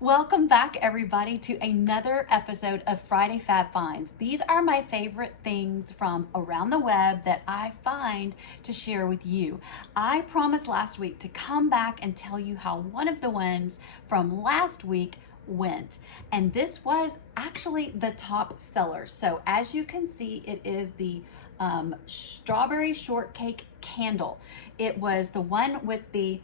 Welcome back, everybody, to another episode of Friday Fab Finds. These are my favorite things from around the web that I find to share with you. I promised last week to come back and tell you how one of the ones from last week went, and this was actually the top seller. So as you can see, it is the strawberry shortcake candle. It was the one with the,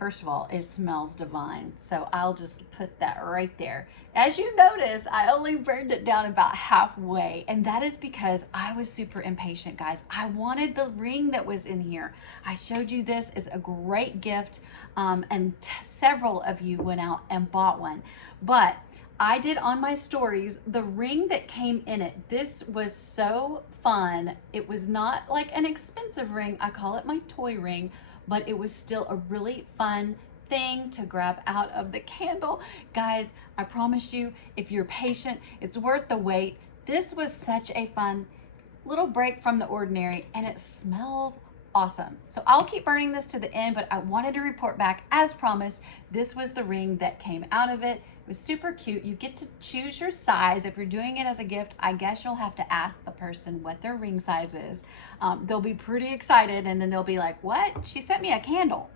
first of all, it smells divine. So I'll just put that right there. As you notice, I only burned it down about halfway. And that is because I was super impatient, guys. I wanted the ring that was in here. I showed you this as a great gift. And several of you went out and bought one. But I did on my stories the ring that came in it. This was so fun. It was not like an expensive ring. I call it my toy ring, but it was still a really fun thing to grab out of the candle. Guys, I promise you, if you're patient, it's worth the wait. This was such a fun little break from the ordinary, and it smells awesome. So I'll keep burning this to the end, but I wanted to report back as promised. This was the ring that came out of it. It was super cute. You get to choose your size. If you're doing it as a gift, I guess you'll have to ask the person what their ring size is. They'll be pretty excited, and then they'll be like, what? She sent me a candle.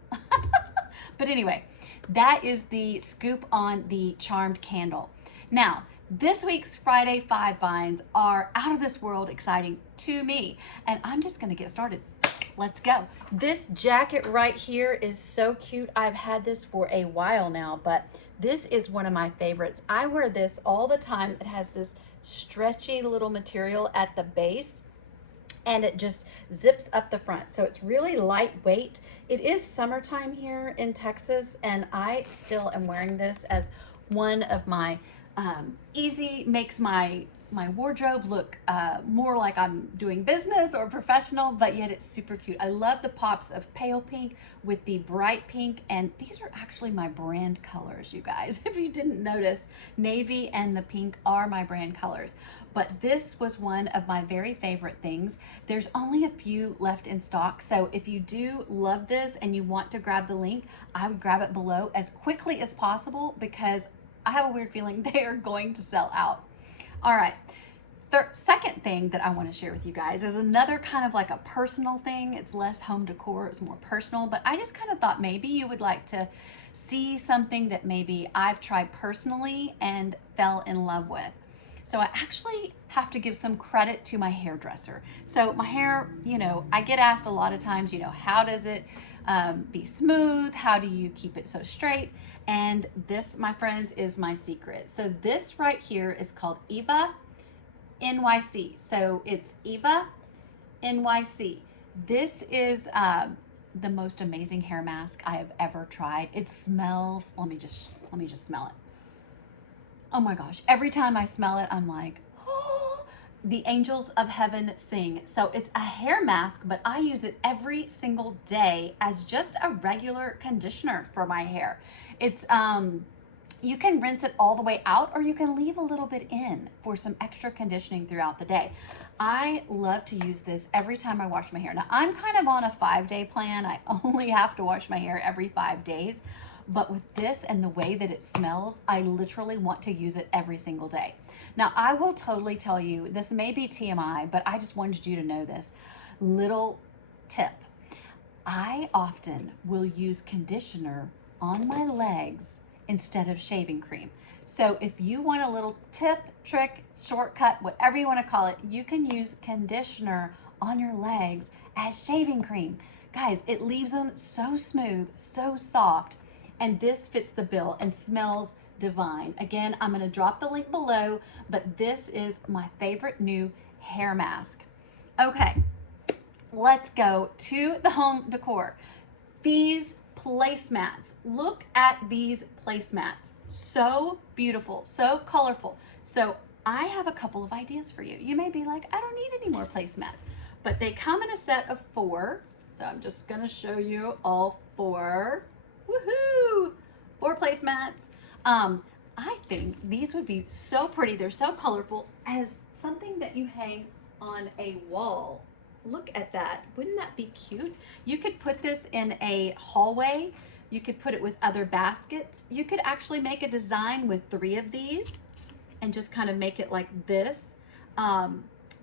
But anyway, that is the scoop on the charmed candle. Now, this week's Friday Five Finds are out of this world exciting to me, and I'm just gonna get started. Let's go. This jacket right here is so cute. I've had this for a while now, but this is one of my favorites. I wear this all the time. It has this stretchy little material at the base, and it just zips up the front. So it's really lightweight. It is summertime here in Texas, and I still am wearing this as one of my easy, makes my wardrobe look more like I'm doing business or professional, but yet it's super cute. I love the pops of pale pink with the bright pink, and these are actually my brand colors, you guys. If you didn't notice, navy and the pink are my brand colors. But this was one of my very favorite things. There's only a few left in stock, so if you do love this and you want to grab the link, I would grab it below as quickly as possible because I have a weird feeling they are going to sell out. All right, the second thing that I want to share with you guys is another kind of like a personal thing. It's less home decor, it's more personal, but I just kind of thought maybe you would like to see something that maybe I've tried personally and fell in love with. So I actually have to give some credit to my hairdresser. So my hair, I get asked a lot of times, how does it be smooth? How do you keep it so straight? And this, my friends, is my secret. So this right here is called Eva NYC. So it's Eva NYC. This is the most amazing hair mask I have ever tried. It smells, let me just smell it. Oh my gosh, every time I smell it, I'm like, oh, the angels of heaven sing. So it's a hair mask, but I use it every single day as just a regular conditioner for my hair. It's, you can rinse it all the way out, or you can leave a little bit in for some extra conditioning throughout the day. I love to use this every time I wash my hair. Now, I'm kind of on a 5-day plan. I only have to wash my hair every 5 days. But with this and the way that it smells, I literally want to use it every single day. Now, I will totally tell you, this may be TMI, but I just wanted you to know this. Little tip. I often will use conditioner on my legs instead of shaving cream. So if you want a little tip, trick, shortcut, whatever you want to call it, you can use conditioner on your legs as shaving cream. Guys, it leaves them so smooth, so soft. And this fits the bill and smells divine. Again, I'm gonna drop the link below, but this is my favorite new hair mask. Okay, let's go to the home decor. These placemats, look at these placemats. So beautiful, so colorful. So I have a couple of ideas for you. You may be like, I don't need any more placemats, but they come in a set of 4. So I'm just gonna show you all 4. Woohoo! 4 placemats. I think these would be so pretty. They're so colorful as something that you hang on a wall. Look at that. Wouldn't that be cute? You could put this in a hallway You could put it with other baskets. You could actually make a design with 3 of these and just kind of make it like this.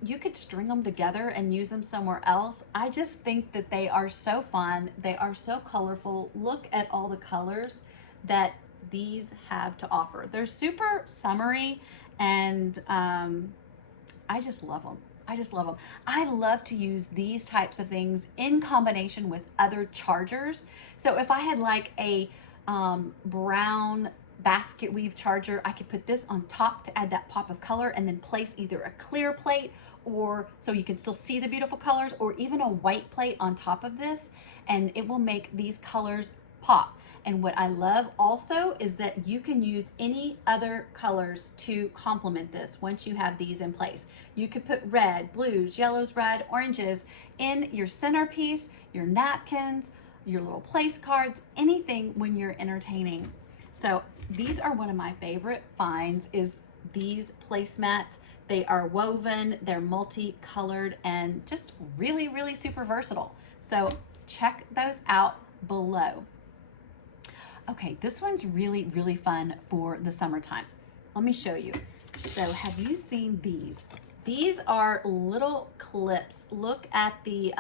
You could string them together and use them somewhere else. I just think that they are so fun. They are so colorful. Look at all the colors that these have to offer. They're super summery, and I just love them. I just love them. I love to use these types of things in combination with other chargers. So if I had like a brown basket weave charger, I could put this on top to add that pop of color, and then place either a clear plate, or so you can still see the beautiful colors, or even a white plate on top of this, and it will make these colors pop. And what I love also is that you can use any other colors to complement this once you have these in place. You could put red, blues, yellows, red, oranges in your centerpiece, your napkins, your little place cards, anything when you're entertaining. So these are one of my favorite finds, is these placemats. They are woven, they're multicolored, and just really, really super versatile. So check those out below. Okay, this one's really, really fun for the summertime. Let me show you. So have you seen these? These are little clips. Look at the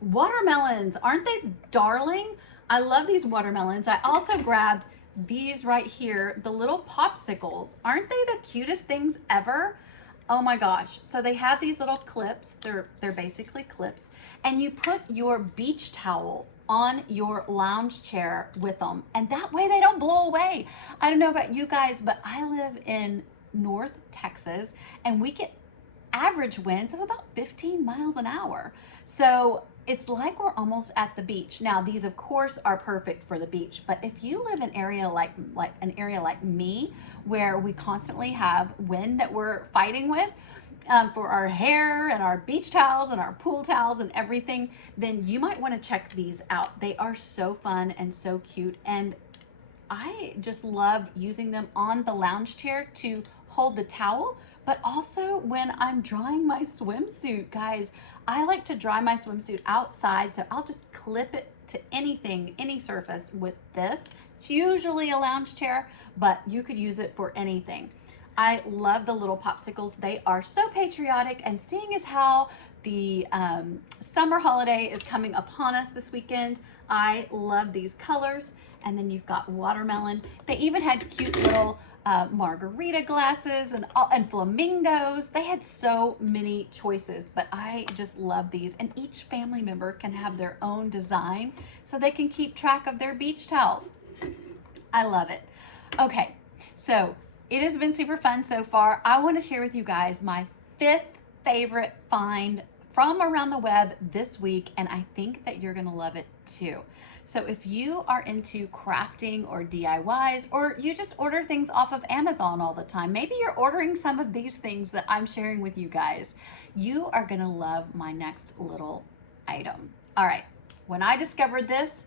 watermelons. Aren't they darling? I love these watermelons. I also grabbed these right here, the little popsicles. Aren't they the cutest things ever? Oh my gosh. So they have these little clips. They're basically clips. And you put your beach towel on your lounge chair with them, and that way they don't blow away. I don't know about you guys, but I live in North Texas, and we get average winds of about 15 miles an hour. So it's like we're almost at the beach. Now, these of course are perfect for the beach, but if you live in an area like me, where we constantly have wind that we're fighting with, for our hair and our beach towels and our pool towels and everything, then you might want to check these out. They are so fun and so cute, and I just love using them on the lounge chair to hold the towel, but also when I'm drying my swimsuit. Guys, I like to dry my swimsuit outside, so I'll just clip it to anything, any surface with this. It's usually a lounge chair, but you could use it for anything. I love the little popsicles. They are so patriotic, and seeing as how the summer holiday is coming upon us this weekend, I love these colors. And then you've got watermelon. They even had cute little margarita glasses and flamingos. They had so many choices, but I just love these. And each family member can have their own design so they can keep track of their beach towels. I love it. Okay, so it has been super fun so far. I want to share with you guys my 5th favorite find from around the web this week, and I think that you're going to love it too. So if you are into crafting or DIYs, or you just order things off of Amazon all the time, maybe you're ordering some of these things that I'm sharing with you guys, you are going to love my next little item. All right, when I discovered this,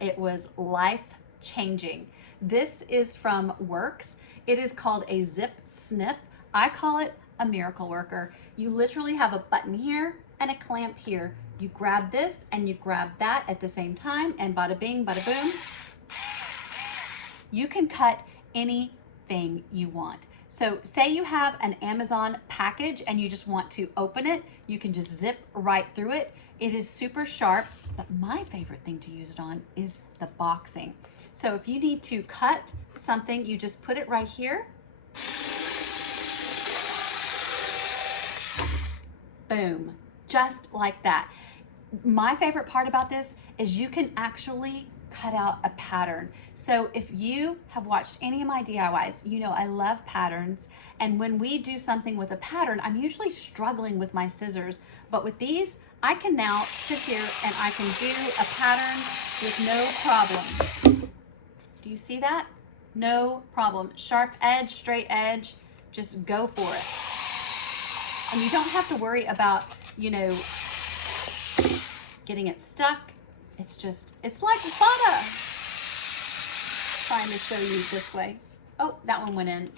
it was life-changing. This is from Works. It is called a zip snip. I call it a miracle worker. You literally have a button here and a clamp here. You grab this and you grab that at the same time, and bada bing, bada boom. You can cut anything you want. So say you have an Amazon package and you just want to open it, you can just zip right through it. It is super sharp, but my favorite thing to use it on is the boxing. So if you need to cut something, you just put it right here. Boom, just like that. My favorite part about this is you can actually cut out a pattern. So if you have watched any of my DIYs, you know I love patterns. And when we do something with a pattern, I'm usually struggling with my scissors. But with these, I can now sit here and I can do a pattern with no problem. Do you see that? No problem. Sharp edge, straight edge, just go for it. And you don't have to worry about, you know, getting it stuck. It's like butter. Trying to show you this way. Oh, that one went in.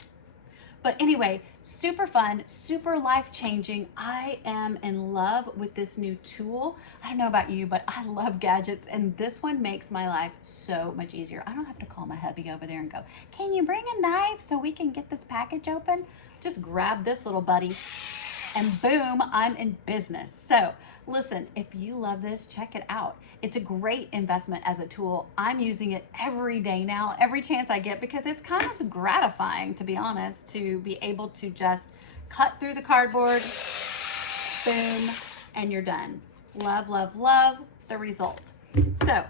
But anyway, super fun, super life-changing. I am in love with this new tool. I don't know about you, but I love gadgets, and this one makes my life so much easier. I don't have to call my hubby over there and go, can you bring a knife so we can get this package open? Just grab this little buddy and boom, I'm in business. So listen, if you love this, check it out. It's a great investment as a tool. I'm using it every day now, every chance I get, because it's kind of gratifying, to be honest, to be able to just cut through the cardboard, boom, and you're done. Love, love, love the results. So,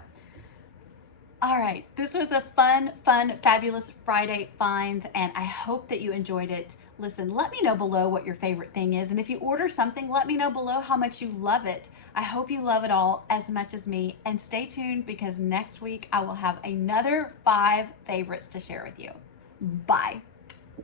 all right, this was a fun, fabulous Friday finds, and I hope that you enjoyed it. Listen, let me know below what your favorite thing is, and if you order something, let me know below how much you love it. I hope you love it all as much as me, and stay tuned because next week I will have another 5 favorites to share with you. Bye.